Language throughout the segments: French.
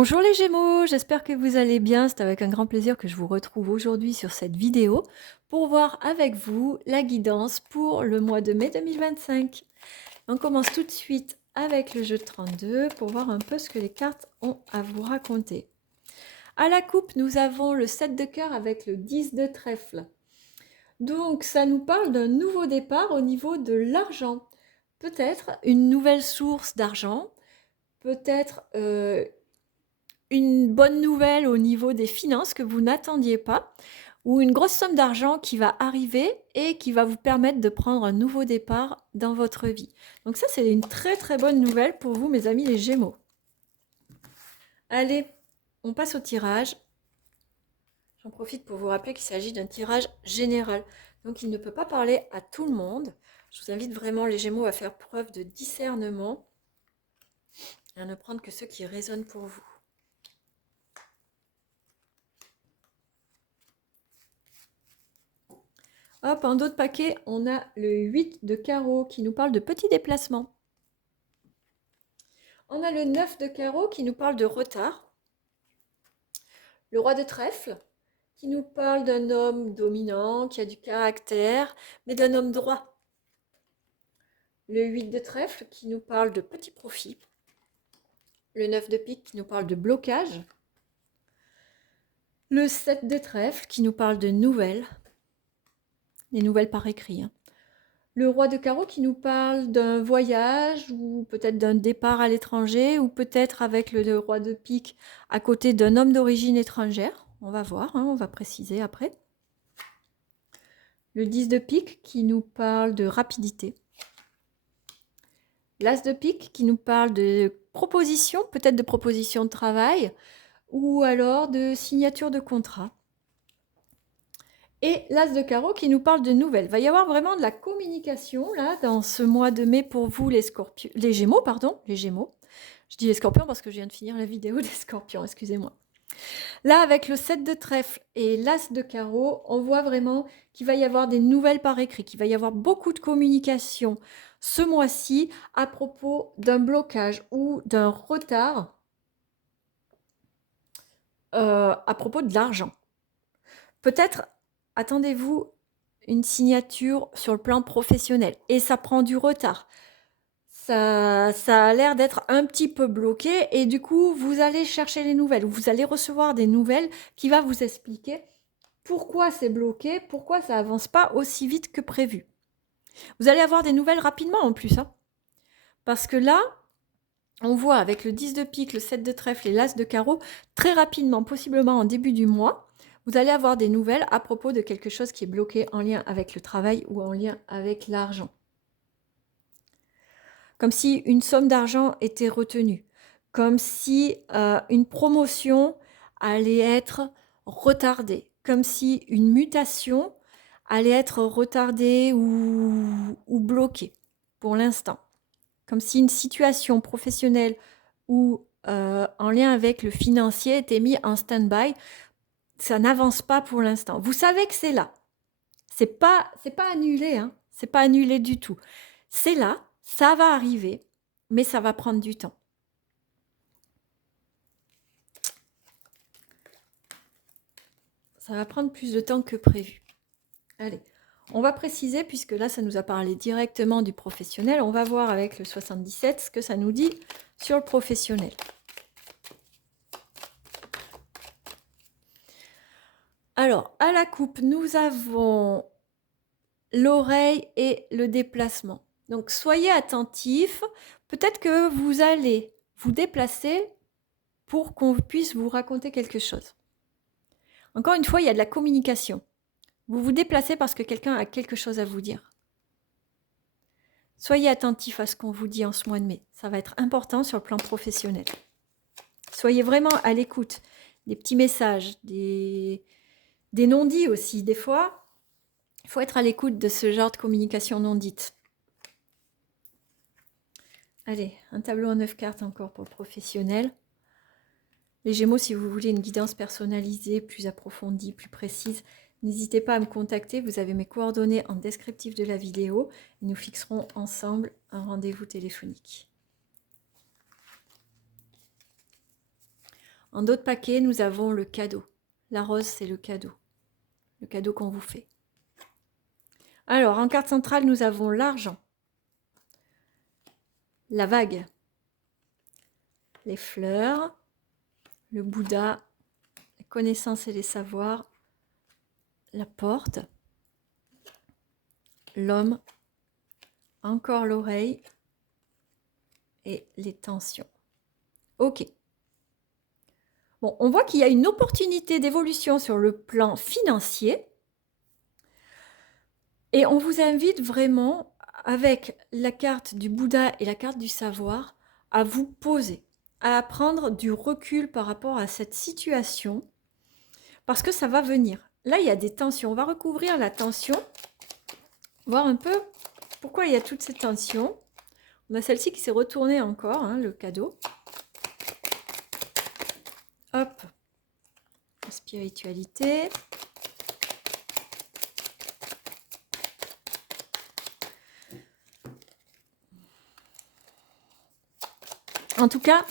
Bonjour les Gémeaux, j'espère que vous allez bien. C'est avec un grand plaisir que je vous retrouve aujourd'hui sur cette vidéo pour voir avec vous la guidance pour le mois de mai 2025. On commence tout de suite avec le jeu de 32 pour voir un peu ce que les cartes ont à vous raconter. À la coupe, nous avons le 7 de cœur avec le 10 de trèfle. Donc ça nous parle d'un nouveau départ au niveau de l'argent. Peut-être une nouvelle source d'argent, peut-être une bonne nouvelle au niveau des finances que vous n'attendiez pas, ou une grosse somme d'argent qui va arriver et qui va vous permettre de prendre un nouveau départ dans votre vie. Donc ça, c'est une très très bonne nouvelle pour vous, mes amis les Gémeaux. Allez, on passe au tirage. J'en profite pour vous rappeler qu'il s'agit d'un tirage général. Donc il ne peut pas parler à tout le monde. Je vous invite vraiment les Gémeaux à faire preuve de discernement et à ne prendre que ceux qui résonnent pour vous. Hop, en d'autres paquets, on a le 8 de carreau qui nous parle de petits déplacements. On a le 9 de carreau qui nous parle de retard. Le roi de trèfle qui nous parle d'un homme dominant, qui a du caractère, mais d'un homme droit. Le 8 de trèfle qui nous parle de petits profits. Le 9 de pique qui nous parle de blocage. Le 7 de trèfle qui nous parle de nouvelles. Les nouvelles par écrit. Le roi de carreau qui nous parle d'un voyage ou peut-être d'un départ à l'étranger ou peut-être avec le roi de pique à côté d'un homme d'origine étrangère. On va voir, on va préciser après. Le 10 de pique qui nous parle de rapidité. L'as de pique qui nous parle de propositions, peut-être de propositions de travail ou alors de signature de contrat. Et l'as de carreau qui nous parle de nouvelles. Il va y avoir vraiment de la communication là dans ce mois de mai pour vous les Gémeaux, pardon, les Gémeaux. Je dis les Scorpions parce que je viens de finir la vidéo des Scorpions, excusez-moi. Là, avec le 7 de trèfle et l'as de carreau, on voit vraiment qu'il va y avoir des nouvelles par écrit, qu'il va y avoir beaucoup de communication ce mois-ci à propos d'un blocage ou d'un retard à propos de l'argent. Peut-être attendez-vous une signature sur le plan professionnel et ça prend du retard. Ça a l'air d'être un petit peu bloqué et du coup, vous allez chercher les nouvelles ou vous allez recevoir des nouvelles qui va vous expliquer pourquoi c'est bloqué, pourquoi ça avance pas aussi vite que prévu. Vous allez avoir des nouvelles rapidement en plus. Parce que là, on voit avec le 10 de pique, le 7 de trèfle et l'as de carreau, très rapidement, possiblement en début du mois, vous allez avoir des nouvelles à propos de quelque chose qui est bloqué en lien avec le travail ou en lien avec l'argent. Comme si une somme d'argent était retenue, comme si une promotion allait être retardée, comme si une mutation allait être retardée ou bloquée pour l'instant, comme si une situation professionnelle ou en lien avec le financier était mise en stand-by, ça n'avance pas pour l'instant. Vous savez que c'est là, c'est pas annulé, c'est pas annulé du tout. C'est là, ça va arriver, mais ça va prendre du temps. Ça va prendre plus de temps que prévu. Allez, on va préciser, puisque là, ça nous a parlé directement du professionnel. On va voir avec le 77 ce que ça nous dit sur le professionnel. Alors, à la coupe, nous avons l'oreille et le déplacement. Donc, soyez attentifs. Peut-être que vous allez vous déplacer pour qu'on puisse vous raconter quelque chose. Encore une fois, il y a de la communication. Vous vous déplacez parce que quelqu'un a quelque chose à vous dire. Soyez attentifs à ce qu'on vous dit en ce mois de mai. Ça va être important sur le plan professionnel. Soyez vraiment à l'écoute des petits messages, des non-dits aussi. Des fois, il faut être à l'écoute de ce genre de communication non dite. Allez, un tableau en 9 cartes encore pour le professionnel. Les Gémeaux, si vous voulez une guidance personnalisée, plus approfondie, plus précise, n'hésitez pas à me contacter. Vous avez mes coordonnées en descriptif de la vidéo et nous fixerons ensemble un rendez-vous téléphonique. En d'autres paquets, nous avons le cadeau. La rose, c'est le cadeau qu'on vous fait. Alors, en carte centrale, nous avons l'argent, la vague, les fleurs, le Bouddha, les connaissances et les savoirs, la porte, l'homme, encore l'oreille et les tensions. Ok. Bon, on voit qu'il y a une opportunité d'évolution sur le plan financier. Et on vous invite vraiment, avec la carte du Bouddha et la carte du savoir, à vous poser, à prendre du recul par rapport à cette situation, parce que ça va venir. Là, il y a des tensions. On va recouvrir la tension, voir un peu pourquoi il y a toutes ces tensions. On a celle-ci qui s'est retournée encore, hein, le cadeau. Hop, spiritualité. En tout cas,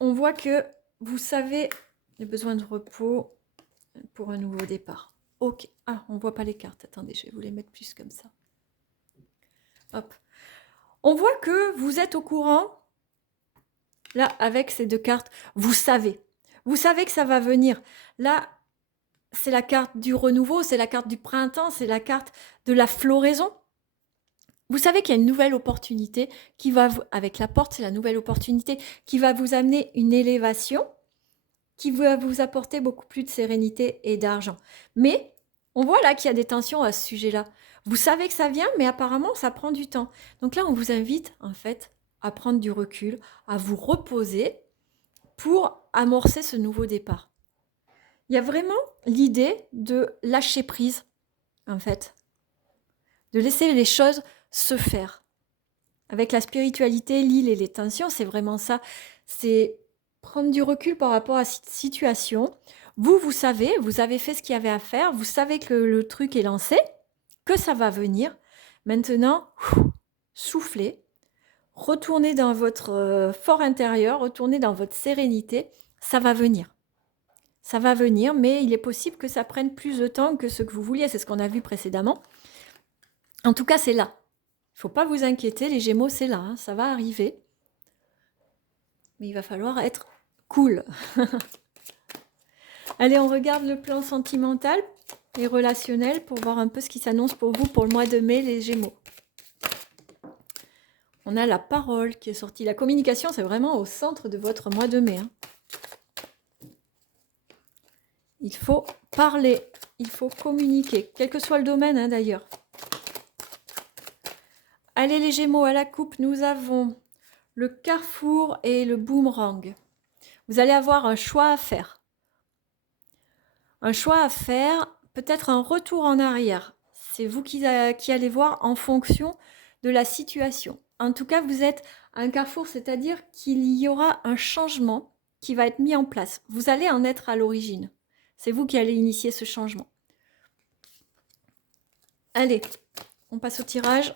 on voit que vous savez les besoins de repos pour un nouveau départ. Ok. Ah, on ne voit pas les cartes. Attendez, je vais vous les mettre plus comme ça. Hop. On voit que vous êtes au courant, là, avec ces deux cartes. Vous savez. Vous savez que ça va venir. Là, c'est la carte du renouveau, c'est la carte du printemps, c'est la carte de la floraison. Vous savez qu'il y a une nouvelle opportunité qui va, avec la porte, c'est la nouvelle opportunité qui va vous amener une élévation, qui va vous apporter beaucoup plus de sérénité et d'argent. Mais on voit là qu'il y a des tensions à ce sujet-là. Vous savez que ça vient, mais apparemment, ça prend du temps. Donc là, on vous invite, en fait, à prendre du recul, à vous reposer pour amorcer ce nouveau départ. Il y a vraiment l'idée de lâcher prise, en fait, de laisser les choses se faire. Avec la spiritualité, l'île et les tensions, c'est vraiment ça. C'est prendre du recul par rapport à cette situation. Vous savez, vous avez fait ce qu'il y avait à faire, vous savez que le truc est lancé, que ça va venir. Maintenant, soufflez, retournez dans votre fort intérieur, retournez dans votre sérénité, ça va venir. Ça va venir, mais il est possible que ça prenne plus de temps que ce que vous vouliez, c'est ce qu'on a vu précédemment. En tout cas, c'est là. Il ne faut pas vous inquiéter, les Gémeaux, c'est là, hein, ça va arriver. Mais il va falloir être cool. Allez, on regarde le plan sentimental et relationnel pour voir un peu ce qui s'annonce pour vous pour le mois de mai, les Gémeaux. On a la parole qui est sortie. La communication, c'est vraiment au centre de votre mois de mai. Hein. Il faut parler, il faut communiquer, quel que soit le domaine hein, d'ailleurs. Allez les Gémeaux, à la coupe, nous avons le carrefour et le boomerang. Vous allez avoir un choix à faire. Un choix à faire, peut-être un retour en arrière. C'est vous qui allez voir en fonction de la situation. En tout cas, vous êtes à un carrefour, c'est-à-dire qu'il y aura un changement qui va être mis en place. Vous allez en être à l'origine. C'est vous qui allez initier ce changement. Allez, on passe au tirage.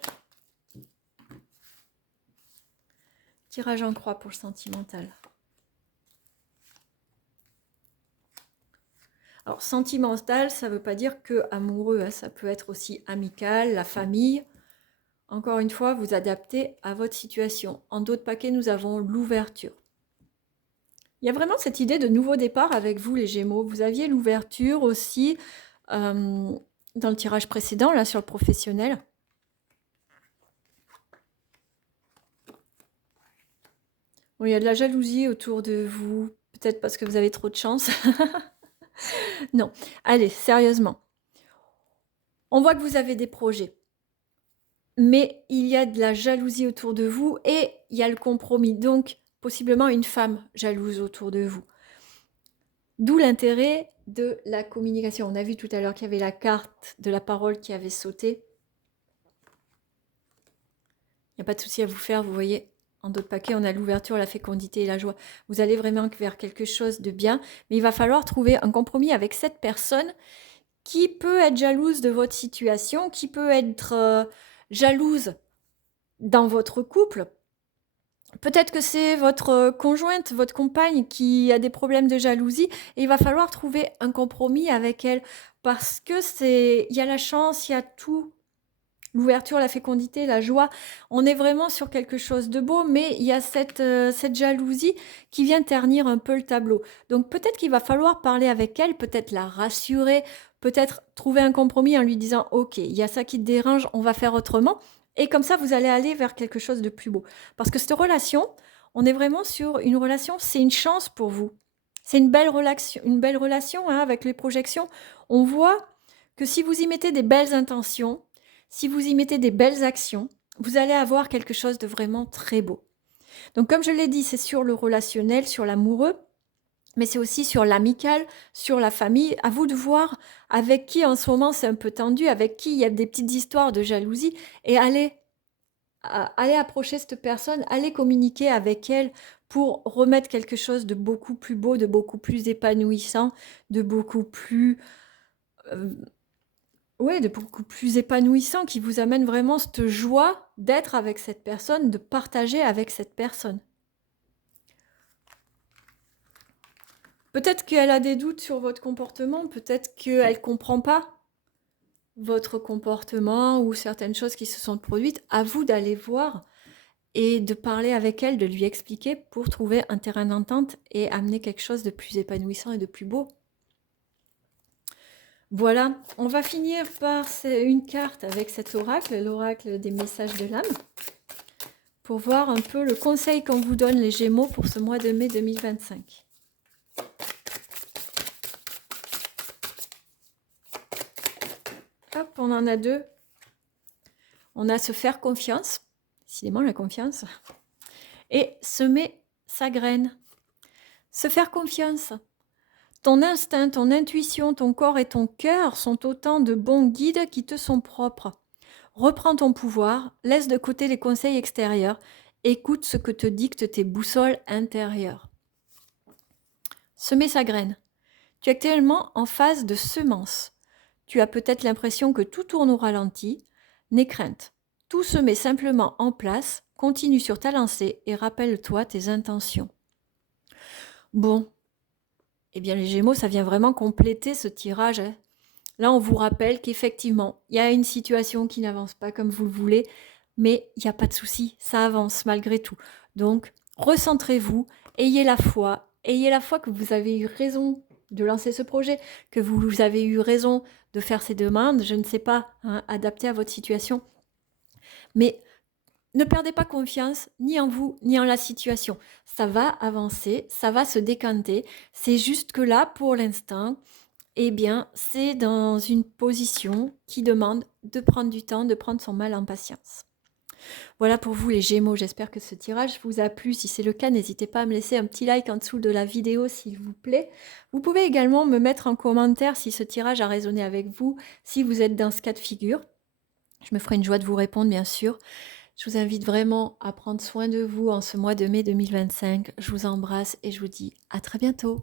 Tirage en croix pour le sentimental. Alors, sentimental, ça ne veut pas dire que amoureux, hein, ça peut être aussi amical, la famille. Encore une fois, vous adaptez à votre situation. En d'autres paquets, nous avons l'ouverture. Il y a vraiment cette idée de nouveau départ avec vous, les Gémeaux. Vous aviez l'ouverture aussi dans le tirage précédent, là, sur le professionnel. Bon, il y a de la jalousie autour de vous, peut-être parce que vous avez trop de chance. Non, allez, sérieusement. On voit que vous avez des projets. Mais il y a de la jalousie autour de vous et il y a le compromis. Donc, possiblement une femme jalouse autour de vous. D'où l'intérêt de la communication. On a vu tout à l'heure qu'il y avait la carte de la parole qui avait sauté. Il n'y a pas de souci à vous faire, vous voyez. En d'autres paquets, on a l'ouverture, la fécondité et la joie. Vous allez vraiment vers quelque chose de bien, mais il va falloir trouver un compromis avec cette personne qui peut être jalouse de votre situation, qui peut être jalouse dans votre couple. Peut-être que c'est votre conjointe, votre compagne qui a des problèmes de jalousie et il va falloir trouver un compromis avec elle parce que il y a la chance, il y a tout, l'ouverture, la fécondité, la joie. On est vraiment sur quelque chose de beau, mais il y a cette jalousie qui vient ternir un peu le tableau. Donc peut-être qu'il va falloir parler avec elle, peut-être la rassurer, peut-être trouver un compromis en lui disant: OK, il y a ça qui te dérange, on va faire autrement. Et comme ça, vous allez aller vers quelque chose de plus beau. Parce que cette relation, on est vraiment sur une relation, c'est une chance pour vous. C'est une belle relation hein, avec les projections. On voit que si vous y mettez des belles intentions, si vous y mettez des belles actions, vous allez avoir quelque chose de vraiment très beau. Donc comme je l'ai dit, c'est sur le relationnel, sur l'amoureux, mais c'est aussi sur l'amical, sur la famille. À vous de voir avec qui en ce moment c'est un peu tendu, avec qui il y a des petites histoires de jalousie, et allez approcher cette personne, allez communiquer avec elle pour remettre quelque chose de beaucoup plus beau, de beaucoup plus épanouissant, de beaucoup plus euh, ouais, de beaucoup plus épanouissant, qui vous amène vraiment cette joie d'être avec cette personne, de partager avec cette personne. Peut-être qu'elle a des doutes sur votre comportement, peut-être qu'elle ne comprend pas votre comportement ou certaines choses qui se sont produites. À vous d'aller voir et de parler avec elle, de lui expliquer pour trouver un terrain d'entente et amener quelque chose de plus épanouissant et de plus beau. Voilà, on va finir par une carte avec cet oracle, l'oracle des messages de l'âme, pour voir un peu le conseil qu'on vous donne les Gémeaux pour ce mois de mai 2025. Hop, on en a deux. On a se faire confiance, décidément la confiance, et semer sa graine. Se faire confiance. Ton instinct, ton intuition, ton corps et ton cœur sont autant de bons guides qui te sont propres. Reprends ton pouvoir, laisse de côté les conseils extérieurs, écoute ce que te dictent tes boussoles intérieures. Semer sa graine. Tu es actuellement en phase de semence. Tu as peut-être l'impression que tout tourne au ralenti. N'aie crainte. Tout se met simplement en place. Continue sur ta lancée et rappelle-toi tes intentions. Bon, eh bien les Gémeaux, ça vient vraiment compléter ce tirage. Là, on vous rappelle qu'effectivement, il y a une situation qui n'avance pas comme vous le voulez, mais il n'y a pas de souci, ça avance malgré tout. Donc, recentrez-vous, ayez la foi que vous avez eu raison de lancer ce projet, que vous avez eu raison de faire ces demandes, je ne sais pas, hein, adaptées à votre situation. Mais ne perdez pas confiance ni en vous, ni en la situation. Ça va avancer, ça va se décanter. C'est juste que là, pour l'instant, eh bien, c'est dans une position qui demande de prendre du temps, de prendre son mal en patience. Voilà pour vous les Gémeaux, j'espère que ce tirage vous a plu. Si c'est le cas, n'hésitez pas à me laisser un petit like en dessous de la vidéo s'il vous plaît. Vous pouvez également me mettre en commentaire si ce tirage a résonné avec vous, si vous êtes dans ce cas de figure. Je me ferai une joie de vous répondre, bien sûr. Je vous invite vraiment à prendre soin de vous en ce mois de mai 2025. Je vous embrasse et je vous dis à très bientôt.